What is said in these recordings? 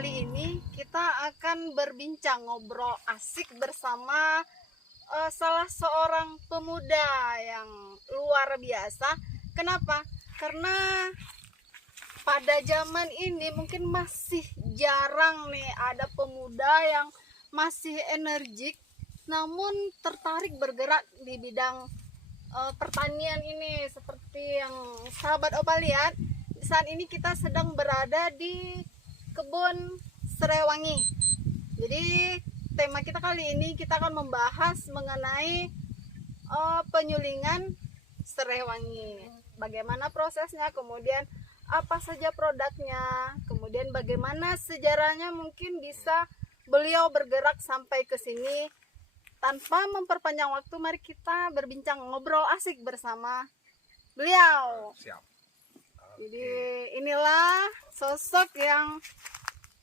kali ini kita akan berbincang ngobrol asik bersama salah seorang pemuda yang luar biasa. Kenapa? Karena pada zaman ini mungkin masih jarang nih ada pemuda yang masih energik namun tertarik bergerak di bidang pertanian ini. Seperti yang sahabat Opa lihat, saat ini kita sedang berada di kebun serai wangi. Jadi tema kita kali ini kita akan membahas mengenai penyulingan serai wangi. Bagaimana prosesnya, kemudian apa saja produknya, kemudian bagaimana sejarahnya mungkin bisa beliau bergerak sampai ke sini. Tanpa memperpanjang waktu, mari kita berbincang ngobrol asik bersama beliau. Siap. Jadi inilah sosok yang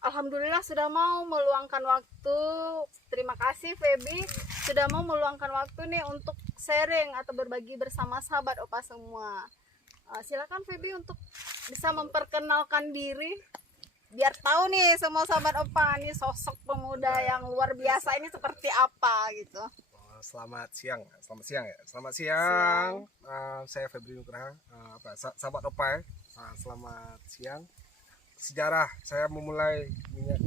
alhamdulillah sudah mau meluangkan waktu. Terima kasih Feby sudah mau meluangkan waktu nih untuk sharing atau berbagi bersama sahabat Opa semua. Silakan Feby untuk bisa memperkenalkan diri biar tahu nih semua sahabat Opa nih sosok pemuda yang luar biasa ini seperti apa gitu. Selamat siang ya. Selamat siang. Saya Febri Nugraha, sahabat Opa ya. Selamat siang. Sejarah saya memulai minyak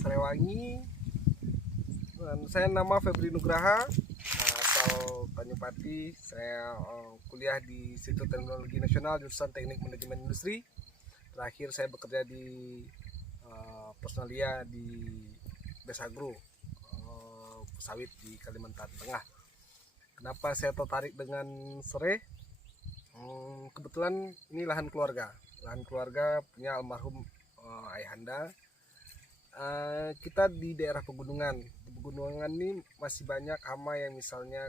serai wangi. Saya nama Febri Nugraha, asal Tanjung Pati. Saya kuliah di Institut Teknologi Nasional jurusan Teknik Manajemen Industri. Terakhir saya bekerja di Personalia di Besagro sawit di Kalimantan Tengah. Kenapa saya tertarik dengan serai? Kebetulan ini lahan keluarga punya almarhum ayahanda. Kita di daerah pegunungan. Di pegunungan ini masih banyak hama yang misalnya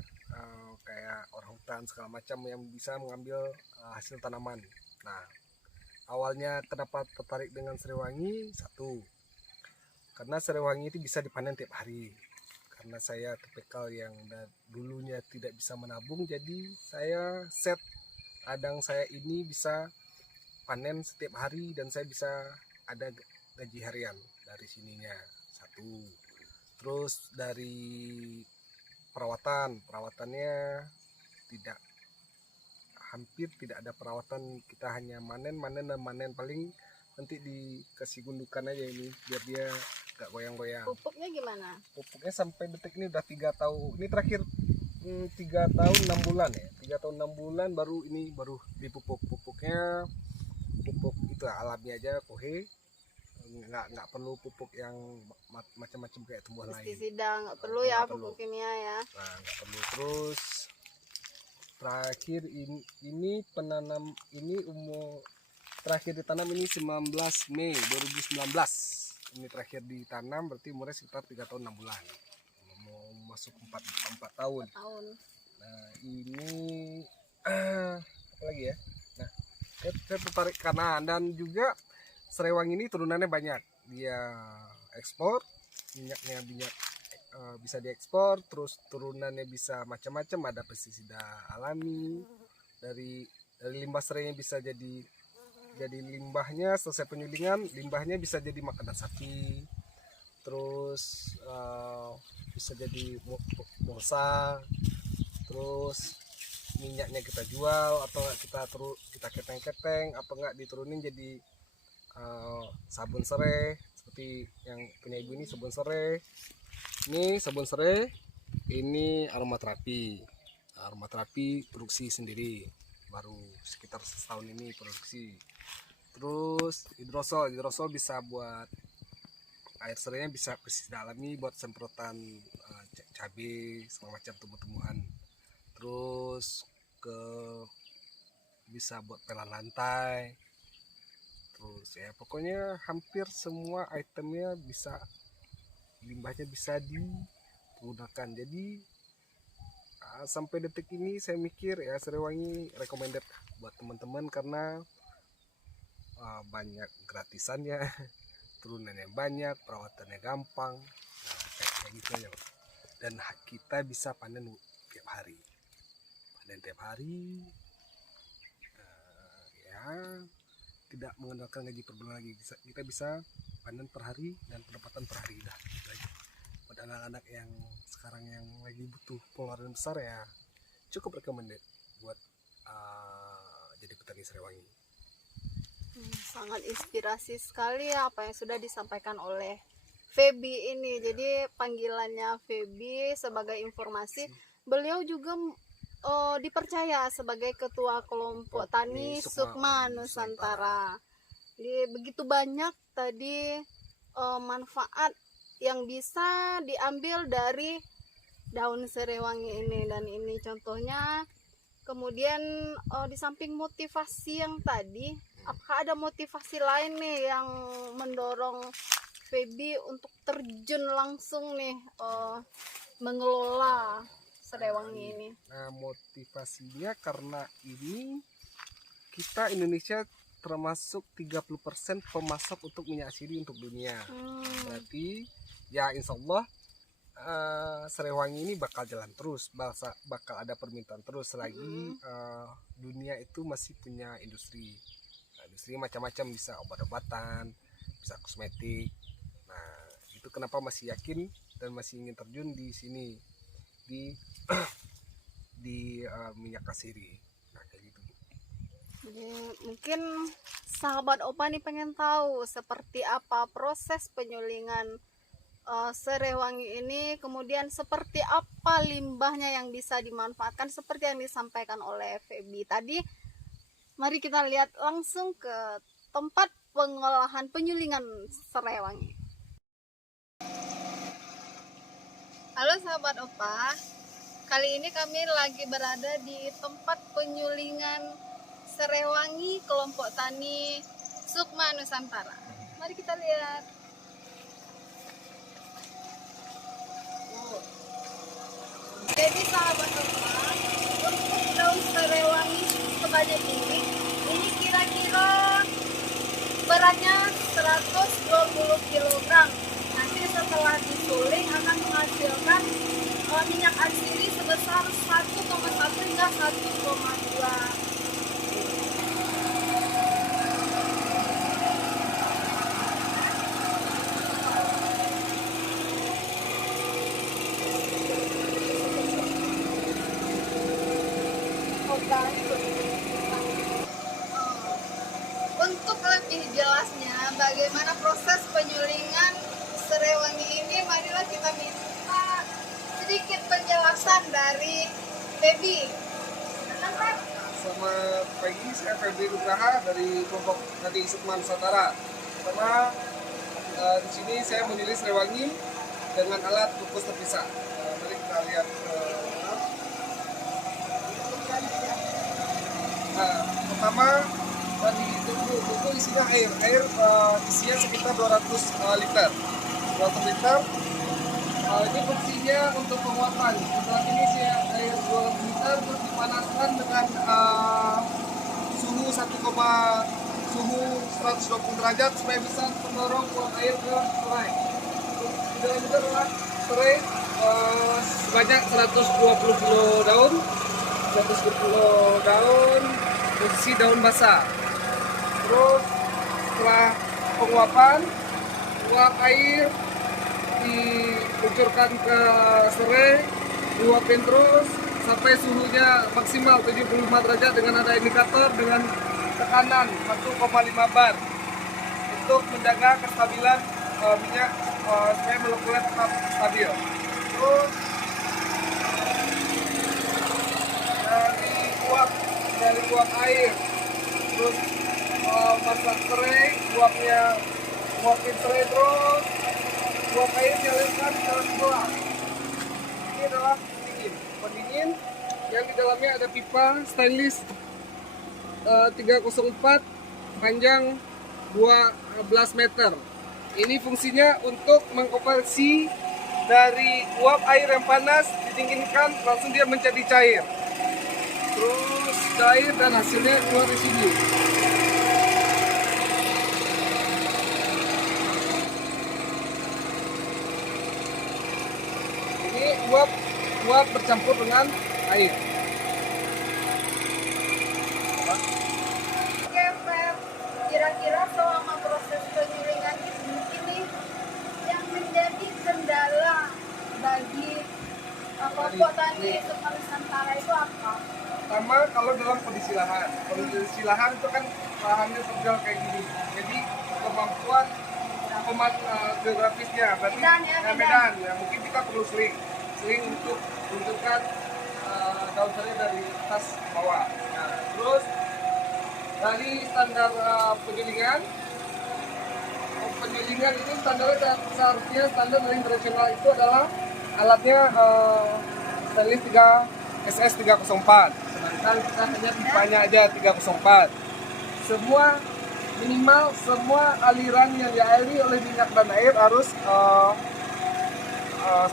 kayak orang hutan segala macam yang bisa mengambil hasil tanaman. Nah, awalnya kenapa tertarik dengan serai wangi? Satu, karena serai wangi itu bisa dipanen tiap hari. Karena saya tipikal yang dulunya tidak bisa menabung, jadi saya set ladang saya ini bisa panen setiap hari dan saya bisa ada gaji harian dari sininya. Satu. Terus dari perawatannya hampir tidak ada perawatan, kita hanya manen, paling nanti dikasih gundukan aja ini biar dia gak goyang-goyang. Pupuknya gimana? Pupuknya sampai detik ini udah 3 tahun. Ini terakhir 3 tahun 6 bulan ya. 3 tahun 6 bulan baru dipupuk. Pupuknya pupuk itu alami aja, kohe. Nggak perlu pupuk yang macam-macam kayak tumbuhan lain. Pestisida nggak perlu ya, pupuk kimia ya. Nah, nggak perlu. Terus terakhir ini penanam ini terakhir ditanam ini 19 Mei 2019. Ini terakhir ditanam, berarti umurnya sekitar 3 tahun 6 bulan. Mau masuk 4 tahun. Nah, ini apa lagi ya? Nah, saya tertarik karena dan juga serai wangi ini turunannya banyak. Dia ekspor, minyak bisa diekspor, terus turunannya bisa macam-macam, ada pestisida alami, dari limbah serainya bisa jadi limbahnya selesai penyulingan, limbahnya bisa jadi makanan sapi, terus bisa jadi mulsa, terus minyaknya kita jual atau kita keteng-keteng, apa enggak diturunin jadi sabun serai seperti yang punya ibu ini. Sabun serai ini aromaterapi produksi sendiri, baru sekitar setahun ini produksi. Terus hidrosol bisa buat air serainya, bisa pestisida alami buat semprotan cabai segala macam tumbuh-tumbuhan. Terus bisa buat pelan lantai. Terus ya pokoknya hampir semua itemnya limbahnya bisa digunakan. Jadi sampai detik ini saya mikir ya serai wangi recommended buat teman-teman karena banyak gratisannya, turunannya banyak, perawatannya gampang. Nah, kayak gitu aja. Dan kita bisa panen tiap hari. Ya tidak mengandalkan gaji per bulan lagi. Kita bisa panen per hari dan pendapatan per hari dah. Gitu aja. Buat anak-anak yang sekarang yang lagi butuh pengeluaran besar ya cukup recommended buat jadi petani Serewangi. Sangat inspirasi sekali ya apa yang sudah disampaikan oleh Feby ini. Jadi panggilannya Feby sebagai informasi, beliau juga dipercaya sebagai ketua kelompok tani Sukma Nusantara. Jadi begitu banyak tadi manfaat yang bisa diambil dari daun serewangi ini, dan ini contohnya. Kemudian di samping motivasi yang tadi, apakah ada motivasi lain nih yang mendorong Feby untuk terjun langsung nih mengelola serewangi ini? Nah, motivasinya karena ini kita Indonesia termasuk 30% pemasok untuk minyak siri untuk dunia. Berarti ya insya Allah Serewangi ini bakal jalan terus, bakal ada permintaan terus selagi dunia itu masih punya industri. Industri macam-macam, bisa obat-obatan, bisa kosmetik. Nah, itu kenapa masih yakin dan masih ingin terjun di sini di minyak kasiri. Nah, kayak gitu. Jadi mungkin sahabat Opa nih pengen tahu seperti apa proses penyulingan serewangi ini, kemudian seperti apa limbahnya yang bisa dimanfaatkan seperti yang disampaikan oleh Feby tadi. Mari kita lihat langsung ke tempat pengolahan penyulingan serewangi. Halo sahabat Opa, kali ini kami lagi berada di tempat penyulingan serewangi kelompok tani Sukma Nusantara. Mari kita lihat. Jadi sahabat Opa, untuk daun serewangi sebanyak ini kira-kira beratnya 120 kg. Nanti setelah disuling akan menghasilkan minyak asiri sebesar 1,1 hingga 1,2. Untuk lebih jelasnya bagaimana proses penyulingan serewangi ini, marilah kita minta sedikit penjelasan dari Feby. Selamat pagi, saya Feby Nugraha dari kelompok tani Sukma Nusantara. Pertama, di sini saya menyuling serewangi dengan alat kukus terpisah. Mari kita lihat. Pertama, di tuku isinya air isinya sekitar 200 liter. 200 liter. Ini fungsinya untuk penguapan. Setelah ini air 200 liter terus dipanaskan dengan suhu 120 derajat supaya bisa mendorong uap air ke serai. Di dalam itu adalah serai sebanyak 120 kilo daun. 120 kilo daun, posisi daun basah. Terus setelah penguapan, uap air dikucurkan ke serai, diuapin terus sampai suhunya maksimal 75 derajat dengan ada indikator dengan tekanan 1,5 bar untuk menjaga kestabilan minyak supaya molekulnya tetap stabil. Terus dari uap air, terus masak serai, uapin serai terus, uap air dialirkan ke dalam gelas. Ini adalah pendingin yang di dalamnya ada pipa stainless 304 panjang 12 meter. Ini fungsinya untuk mengkonversi dari uap air yang panas didinginkan langsung dia menjadi cair. Terus cair dan hasilnya keluar di sini. Ini uap bercampur dengan air. Oke, Feb. Kira-kira kelompok tani Submar Nusantara itu apa? Pertama, kalau dalam kondisi lahan itu kan lahannya terjal kayak gini. Jadi kemampuan geografisnya berarti Medan ya, Medan. Ya, mungkin kita perlu seling untuk menunjukkan daun sareal dari atas ke bawah. Nah, terus dari standar penyulingan itu standarnya seharusnya standar dari internasional itu adalah alatnya stainless 3 SS 304, sedangkan kita hanya tipenya aja 304. Minimal semua aliran yang dialiri oleh minyak dan air harus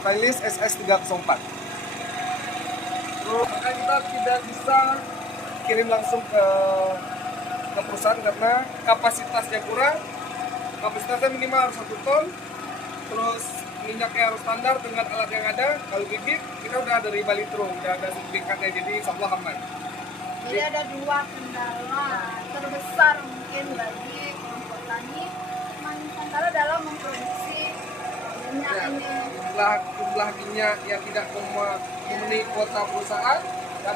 stainless SS 304. Terus maka kita tidak bisa kirim langsung ke perusahaan karena kapasitasnya kurang. Kapasitasnya minimal harus 1 ton. Terus minyaknya harus standar dengan alat yang ada. Kalau bibit kita udah ada riba litro, udah ada sertifikatnya, jadi insya Allah aman. Jadi ada 2 kendala terbesar mungkin bagi kelompok tani Submar Nusantara dalam memproduksi minyak Ya, ini. jumlah minyak yang tidak memenuhi kuota perusahaan dan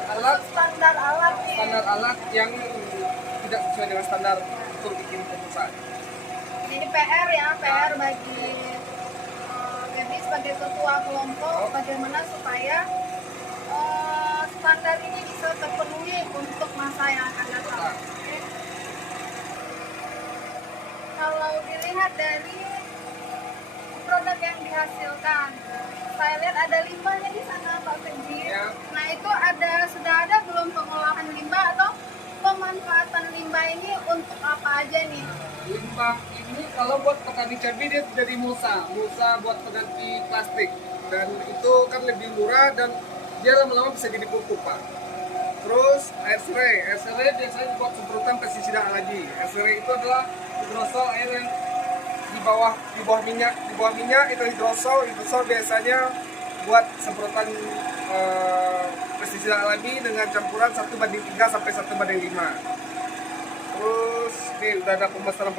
Standar alat nih. standar alat yang tidak sesuai dengan standar untuk bikin ke perusahaan. Ini PR ya, PR bagi Gaby sebagai ketua kelompok, bagaimana supaya standar ini bisa terpenuhi untuk masa yang akan datang. Oke. Kalau dilihat dari produk yang dihasilkan, saya lihat ada limbahnya di sana, Pak Fenji. Ya. Nah, itu sudah ada belum pengolahan limbah atau pemanfaatan limbah ini untuk apa aja nih? Limbah ini kalau buat petani cabai dia jadi mulsa buat pengganti plastik, dan itu kan lebih murah dan dia lama-lama bisa jadi pupuk, Pak. Terus air serai biasanya buat semprotan pestisida lagi. Air serai itu adalah hidrosol, air yang di bawah minyak itu hidrosol biasanya buat semprotan pestisida alami dengan campuran 1:3 sampai 1:5. Terus ini udah ada pemesanan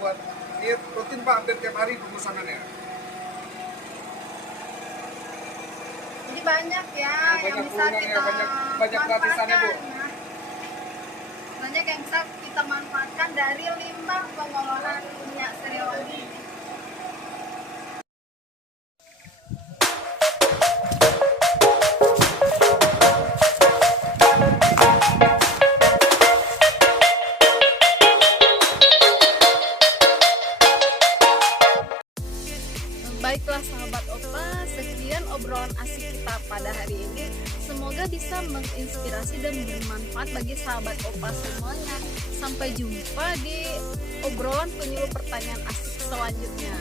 buat ini rutin, Pak, hampir tiap hari pemesanannya. Jadi banyak ya yang bisa kita banyak gratisannya, Bu. manfaatkan, ya. Banyak yang bisa kita manfaatkan dari limbah pengolahan minyak seriologi. Baiklah sahabat Opa, sekian obrolan asik kita pada hari ini. Semoga bisa menginspirasi dan bermanfaat bagi sahabat Opa semuanya. Sampai jumpa di obrolan penyuluh pertanyaan asik selanjutnya.